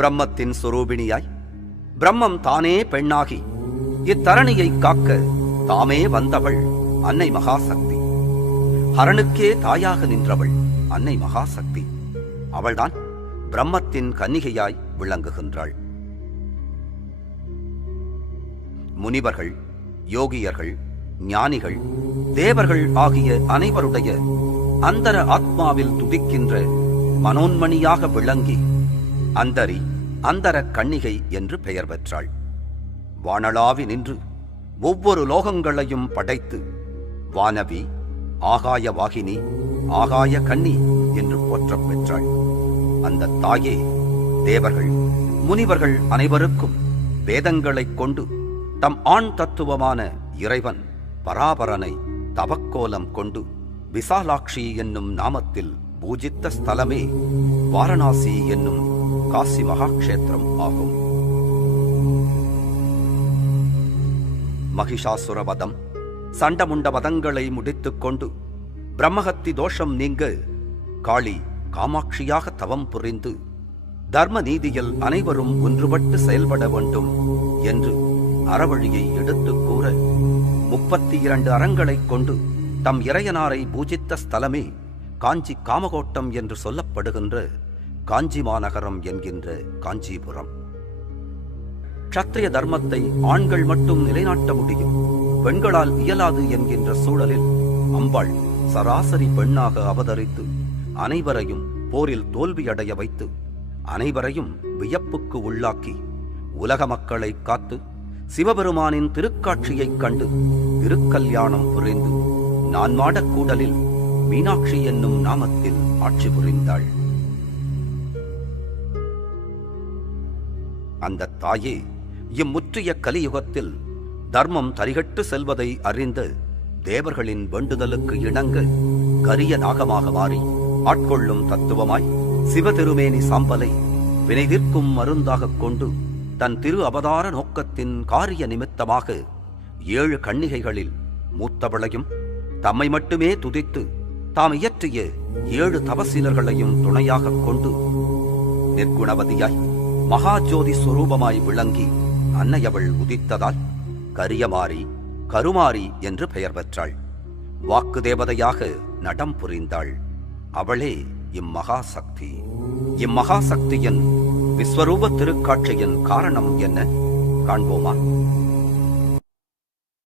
பிரம்மத்தின் சுரூபிணியாய். பிரம்மம் தானே பெண்ணாகி இத்தரணியை காக்க தாமே வந்தவள் அன்னை மகாசக்தி. ஹரனுக்கே தாயாக நின்றவள் அன்னை மகாசக்தி. அவள்தான் பிரம்மத்தின் கன்னிகையாய் விளங்குகின்றாள். முனிவர்கள் யோகியர்கள் ஞானிகள் தேவர்கள் ஆகிய அனைவருடைய அந்தர ஆத்மாவில் துதிக்கின்ற மனோன்மணியாக விளங்கி அந்தரி அந்தர கன்னிகை என்று பெயர் பெற்றாள். வானளாவி நின்று ஒவ்வொரு லோகங்களையும் படைத்து வானவி ஆகாய வாகினி ஆகாய கன்னி என்று போற்றப் பெற்றாள். அந்த தாயே தேவர்கள் முனிவர்கள் அனைவருக்கும் வேதங்களைக் கொண்டு தம் ஆண் தத்துவமான இறைவன் பராபரனை தவக்கோலம் கொண்டு விசாலாட்சி என்னும் நாமத்தில் பூஜித்த ஸ்தலமே வாரணாசி என்னும் காசி மகாக்ஷேத்திரம் ஆகும் மகிஷாசுரவதம் சண்டமுண்ட வதங்களை முடித்துக் கொண்டு பிரம்மஹத்தி தோஷம் நீங்க காளி காமாட்சியாக தவம் புரிந்து தர்ம நீதியில் அனைவரும் ஒன்றுபட்டு செயல்பட வேண்டும் என்று அறவழியை எடுத்துக் கூற முப்பத்தி இரண்டு அறங்களைக் கொண்டு தம் இறையனாரை பூஜித்த ஸ்தலமே காஞ்சி காமகோட்டம் என்று சொல்லப்படுகின்ற காஞ்சி மாநகரம் என்கின்ற காஞ்சிபுரம். க்ஷத்ரிய தர்மத்தை ஆண்கள் மட்டும் நிலைநாட்ட முடியும். பெண்களால் இயலாது என்கின்ற சூழலில் அம்பாள் சராசரி பெண்ணாக அவதரித்து அனைவரையும் போரில் தோல்வியடைய வைத்து அனைவரையும் வியப்புக்கு உள்ளாக்கி உலக மக்களை காத்து சிவபெருமானின் திருக்காட்சியைக் கண்டு திருக்கல்யாணம் புரிந்து நான் மாடக் கூடலில் மீனாட்சி என்னும் நாமத்தில் ஆட்சி புரிந்தாள். அந்த தாயே இம்முற்றிய கலியுகத்தில் தர்மம் தரிகட்டு செல்வதை அறிந்து தேவர்களின் வேண்டுதலுக்கு இணங்க கரிய நாகமாக மாறி ஆட்கொள்ளும் தத்துவமாய் சிவதிருமேனி சாம்பலை வினைதிர்க்கும் மருந்தாகக் கொண்டு தன் திரு அவதார நோக்கத்தின் காரிய நிமித்தமாக ஏழு கண்ணிகைகளில் மூத்தவளையும் தம்மை மட்டுமே துதித்து தாம் இயற்றிய ஏழு தபசீலர்களையும் துணையாகக் கொண்டு நிற்குணவதியாய். மகாஜோதி சுரூபமாய் விளங்கி அன்னையவள் உதித்ததால் கரியமாரி கருமாரி என்று பெயர் பெற்றாள். வாக்கு தேவதையாக நடம் புரிந்தாள். அவளே இம்மகாசக்தி. இம்மகாசக்தியின் விஸ்வரூப திருக்காட்சியின் காரணம் என்ன? காண்போமா?